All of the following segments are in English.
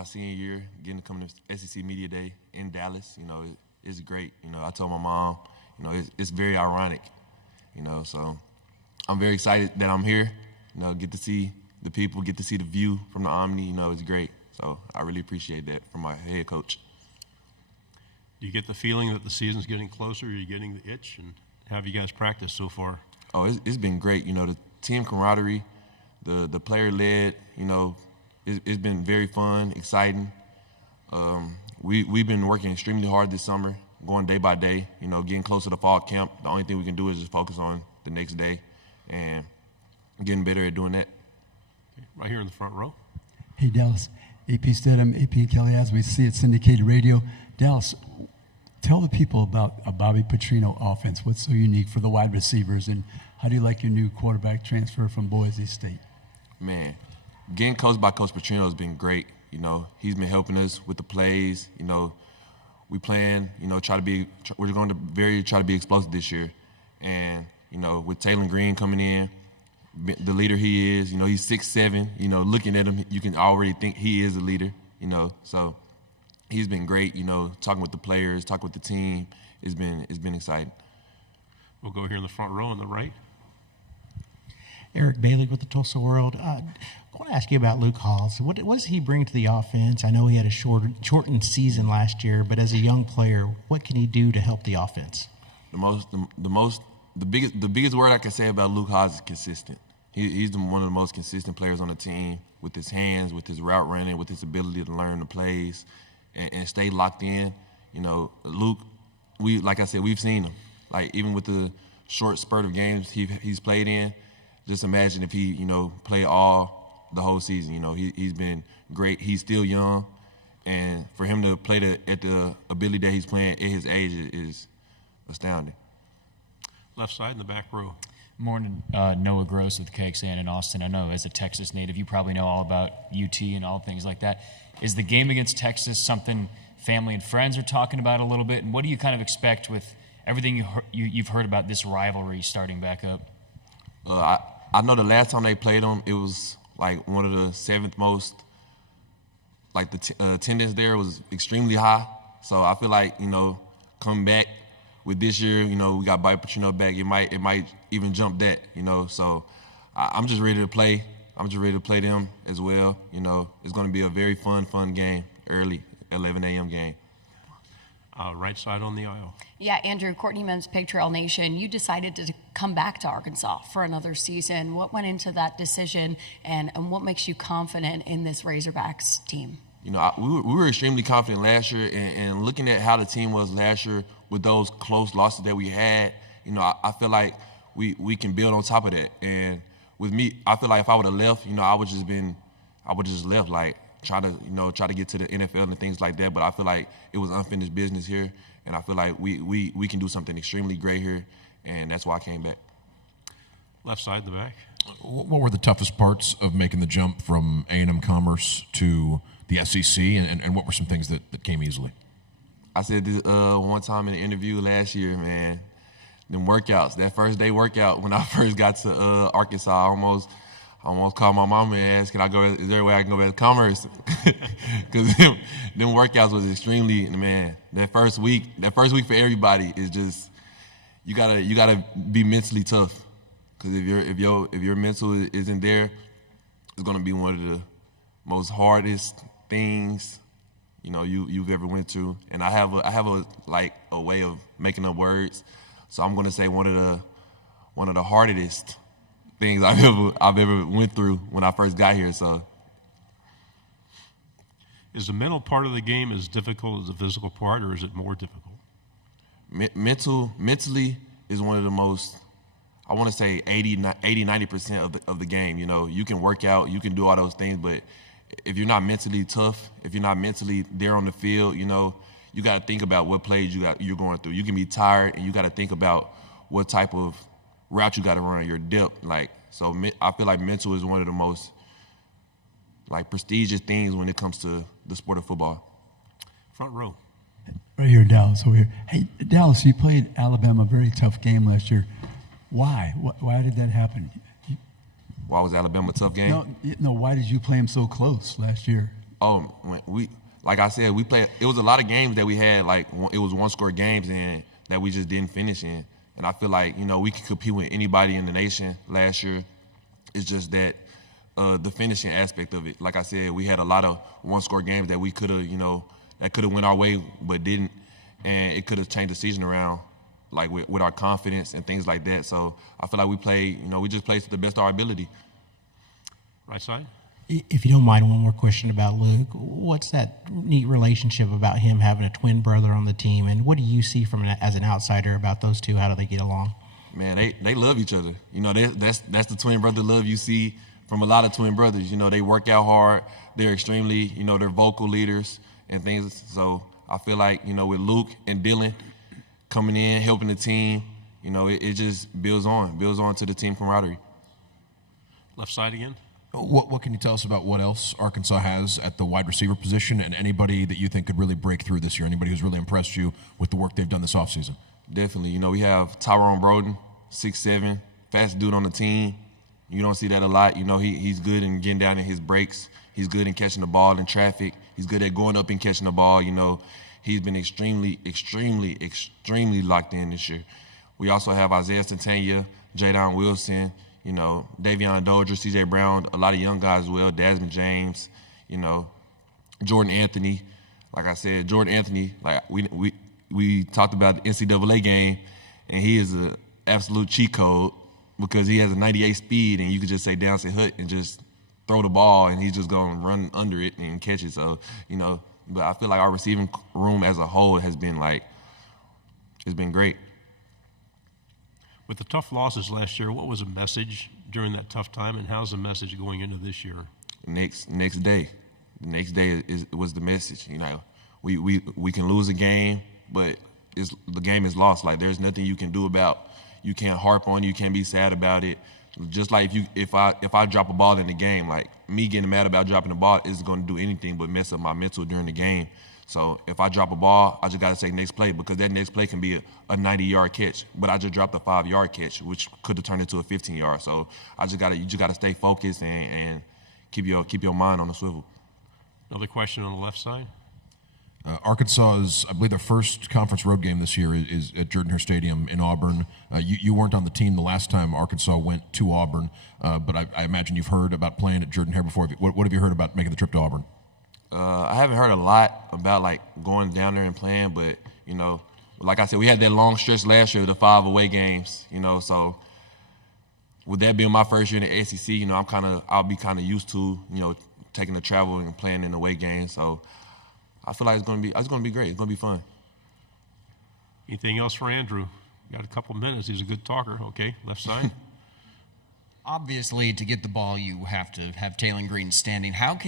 my senior year, getting to come to SEC Media Day in Dallas, it's great. I told my mom, it's very ironic, so I'm very excited that I'm here, get to see the people, get to see the view from the Omni, it's great. So I really appreciate that from my head coach. Do you get the feeling that the season's getting closer? Are you getting the itch? And how have you guys practiced so far? Oh, it's been great. The team camaraderie, the player-led, it's been very fun, exciting. We've been working extremely hard this summer, going day by day, getting closer to fall camp. The only thing we can do is just focus on the next day and getting better at doing that. Right here in the front row. Hey, Dallas. AP Stedham, AP Kelly, as we see it, syndicated radio. Dallas, tell the people about a Bobby Petrino offense. What's so unique for the wide receivers, and how do you like your new quarterback transfer from Boise State? Man, getting coached by Coach Petrino has been great. He's been helping us with the plays. We plan, we're going to try to be explosive this year. And, with Taylor Green coming in, the leader he is, he's 6'7", looking at him, you can already think he is a leader, so he's been great, talking with the players, talking with the team. It's been exciting. We'll go here in the front row on the right. Eric Bailey with the Tulsa World. I want to ask you about Luke Hawes. What does he bring to the offense? I know he had a shortened season last year, but as a young player, what can he do to help the offense? The biggest word I can say about Luke Hawes is consistent. He's one of the most consistent players on the team with his hands, with his route running, with his ability to learn the plays and stay locked in. Luke, like I said, we've seen him. Like, even with the short spurt of games he's played in, just imagine if he, played the whole season. He's been great. He's still young, and for him to play at the ability that he's playing at his age is astounding. Left side in the back row. Morning, Noah Gross with KXAN in Austin. I know as a Texas native, you probably know all about UT and all things like that. Is the game against Texas something family and friends are talking about a little bit? And what do you kind of expect with everything you've heard about this rivalry starting back up? I know the last time they played them, it was like one of the seventh most, like the attendance there was extremely high. So I feel like, coming back with this year, we got Bobby Petrino back. It might even jump that, So I'm just ready to play. I'm just ready to play them as well. It's going to be a very fun game, early, 11 a.m. game. Right side on the aisle. Yeah, Andrew, Courtney Mims, Pig Trail Nation, you decided to come back to Arkansas for another season. What went into that decision, and what makes you confident in this Razorbacks team? We were extremely confident last year, and looking at how the team was last year with those close losses that we had, I feel like we can build on top of that. And with me, I feel like if I would have left, I would just left, like try to get to the NFL and things like that. But I feel like it was unfinished business here, and I feel like we can do something extremely great here, and that's why I came back. Left side in the back. What were the toughest parts of making the jump from A&M Commerce to the SEC, and what were some things that came easily? I said this one time in an interview last year, man, them workouts, that first day workout when I first got to Arkansas, I almost called my mama and asked, is there a way I can go back to Commerce? Because them workouts was extremely, man, that first week for everybody is just, you gotta be mentally tough. Because if your mental isn't there, it's gonna be one of the most hardest things you've ever went through. And I have a way of making up words, so I'm gonna say one of the hardest things I've ever went through when I first got here. So, is the mental part of the game as difficult as the physical part, or is it more difficult? Mentally is one of the most, I want to say 80-90% of the game. You can work out, you can do all those things, but if you're not mentally tough, if you're not mentally there on the field, you got to think about what plays you're going through. You can be tired, and you got to think about what type of route you got to run, your depth. So I feel like mental is one of the most prestigious things when it comes to the sport of football. Front row. Right here, Dallas, over here. Hey, Dallas, you played Alabama, a very tough game last year. Why? Why did that happen? Why was Alabama a tough game? No. Why did you play them so close last year? Oh, like I said, we played. It was a lot of games that we had, like it was one-score games, and that we just didn't finish in. And I feel like we could compete with anybody in the nation last year. It's just that the finishing aspect of it. Like I said, we had a lot of one-score games that we could have, that could have went our way, but didn't, and it could have changed the season around, like with our confidence and things like that. So I feel like we played. We just played to the best of our ability. Right side. If you don't mind, one more question about Luke. What's that neat relationship about him having a twin brother on the team, and what do you see as an outsider about those two? How do they get along? Man, they love each other. That's the twin brother love you see from a lot of twin brothers. They work out hard. They're extremely, they're vocal leaders and things. So I feel like, with Luke and Dylan coming in, helping the team, it just builds on to the team camaraderie. Left side again. What can you tell us about what else Arkansas has at the wide receiver position, and anybody that you think could really break through this year? Anybody who's really impressed you with the work they've done this offseason? Definitely. We have Tyrone Broden, 6'7", fast dude on the team. You don't see that a lot. He's good in getting down in his breaks. He's good in catching the ball in traffic. He's good at going up and catching the ball. He's been extremely, extremely, extremely locked in this year. We also have Isaiah Santana, Jadon Wilson, Davion Dozier, C.J. Brown, a lot of young guys as well, Desmond James, Jordan Anthony. Like I said, Jordan Anthony, like we talked about the NCAA game, and he is an absolute cheat code because he has a 98 speed, and you could just say down, say hut, and just throw the ball, and he's just going to run under it and catch it. So, but I feel like our receiving room as a whole has been it's been great. With the tough losses last year, what was the message during that tough time, and how's the message going into this year? Next day. The next day was the message. We can lose a game, but the game is lost. Like, there's nothing you can do about. You can't harp on. You can't be sad about it. Just like if I drop a ball in the game, like me getting mad about dropping the ball isn't going to do anything but mess up my mental during the game. So if I drop a ball, I just got to say next play, because that next play can be a 90-yard catch, but I just dropped a 5-yard catch, which could have turned into a 15-yard. So you just got to stay focused and keep your mind on the swivel. Another question on the left side. Arkansas's, I believe, their first conference road game this year is at Jordan-Hare Stadium in Auburn. You weren't on the team the last time Arkansas went to Auburn, but I imagine you've heard about playing at Jordan-Hare before. What have you heard about making the trip to Auburn? I haven't heard a lot about going down there and playing, but like I said, we had that long stretch last year, the 5 away games. So with that being my first year in the SEC, I'll be kind of used to taking the travel and playing in the away games. So I feel like it's gonna be great. It's gonna be fun. Anything else for Andrew? Got a couple minutes. He's a good talker. Okay, left side. Obviously, to get the ball, you have to have Taylor Green standing. What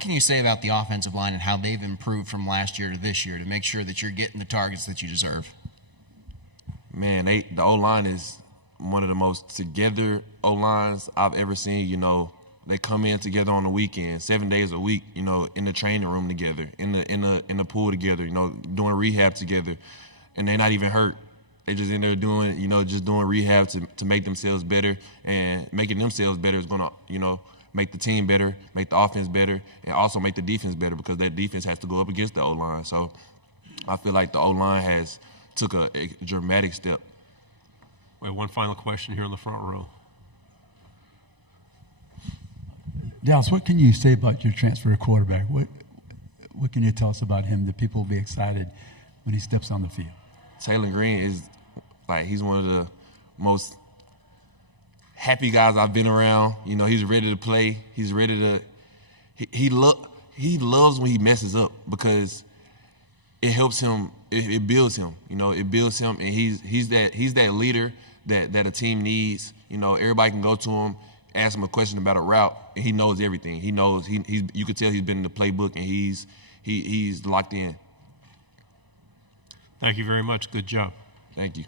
can you say about the offensive line and how they've improved from last year to this year to make sure that you're getting the targets that you deserve? Man, the O-line is one of the most together O-lines I've ever seen. They come in together on the weekend, 7 days a week, in the training room together, in the pool together, doing rehab together, and they're not even hurt. They just in there doing, just doing rehab to make themselves better, and making themselves better is gonna, make the team better, make the offense better, and also make the defense better, because that defense has to go up against the O-line. So I feel like the O-line has took a dramatic step. We have one final question here in the front row. Dallas, what can you say about your transfer quarterback? What can you tell us about him that people will be excited when he steps on the field? Taylor Green is he's one of the most happy guys I've been around. He's ready to play. He's ready to. He loves when he messes up, because it helps him. It builds him. It builds him, and he's that leader that a team needs. Everybody can go to him, ask him a question about a route, and he knows everything. He knows you could tell he's been in the playbook, and he's locked in. Thank you very much. Good job. Thank you.